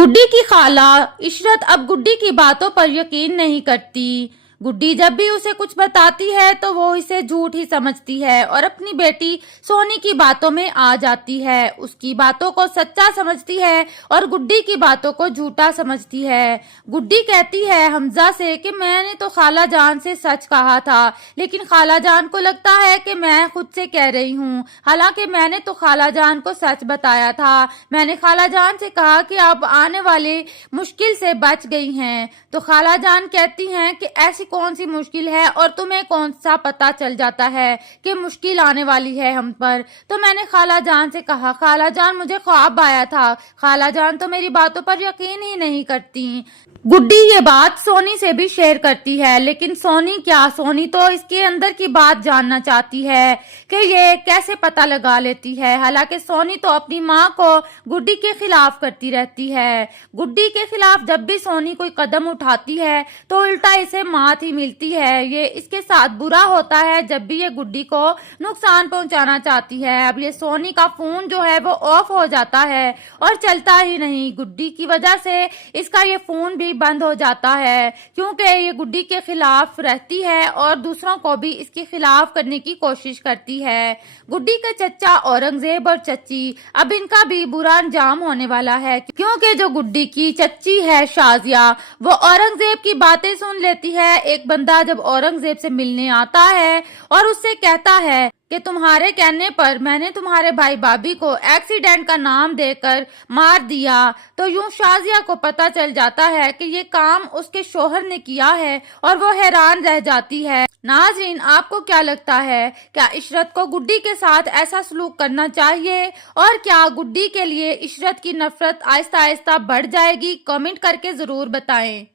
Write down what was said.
गुड्डी की खाला इशरत अब गुड्डी की बातों पर यकीन नहीं करती। गुड्डी जब भी उसे कुछ बताती है तो वो इसे झूठ ही समझती है और अपनी बेटी सोनी की बातों में आ जाती है। उसकी बातों को सच्चा समझती है और गुड्डी की बातों को झूठा समझती है। गुड्डी कहती है हमजा से कि मैंने तो खाला जान से सच कहा था, लेकिन खाला जान को लगता है कि मैं खुद से कह रही हूँ, हालांकि मैंने तो खाला जान को सच बताया था। मैंने खाला जान से कहा कि आप आने वाले मुश्किल से बच गई हैं। तो खाला जान कहती हैं कि ऐसी कौन सी मुश्किल है और तुम्हें कौन सा पता चल जाता है कि मुश्किल आने वाली है हम पर। तो मैंने खाला जान से कहा, खाला जान मुझे ख्वाब आया था। खाला जान तो मेरी बातों पर यकीन ही नहीं करती। गुड्डी ये बात सोनी से भी शेयर करती है, लेकिन सोनी तो इसके अंदर की बात जानना चाहती है कि ये कैसे पता लगा लेती है। हालांकि सोनी तो अपनी माँ को गुड्डी के खिलाफ करती रहती है। गुड्डी के खिलाफ जब भी सोनी कोई कदम उठाती है तो उल्टा इसे मात ही मिलती है। ये इसके साथ बुरा होता है जब भी ये गुड्डी को नुकसान पहुंचाना चाहती है। अब ये सोनी का फोन जो है वो ऑफ हो जाता है और चलता ही नहीं। गुड्डी की वजह से इसका ये फोन भी बंद हो जाता है, क्योंकि ये गुड्डी के खिलाफ रहती है और दूसरों को भी इसके खिलाफ करने की कोशिश करती है। गुड्डी के चचा औरंगजेब और चच्ची, अब इनका भी बुरा अंजाम होने वाला है, क्योंकि जो गुड्डी की चच्ची है शाजिया, वो औरंगजेब की बातें सुन लेती है। एक बंदा जब औरंगजेब से मिलने आता है और उससे कहता है कि तुम्हारे कहने पर मैंने तुम्हारे भाई भाभी को एक्सीडेंट का नाम देकर मार दिया, तो यूं शाजिया को पता चल जाता है कि ये काम उसके शोहर ने किया है और वो हैरान रह जाती है। नाज़रीन, आपको क्या लगता है, क्या इशरत को गुड्डी के साथ ऐसा सलूक करना चाहिए और क्या गुड्डी के लिए इशरत की नफरत आहिस्ता आहिस्ता बढ़ जाएगी? कमेंट करके जरूर बताएं।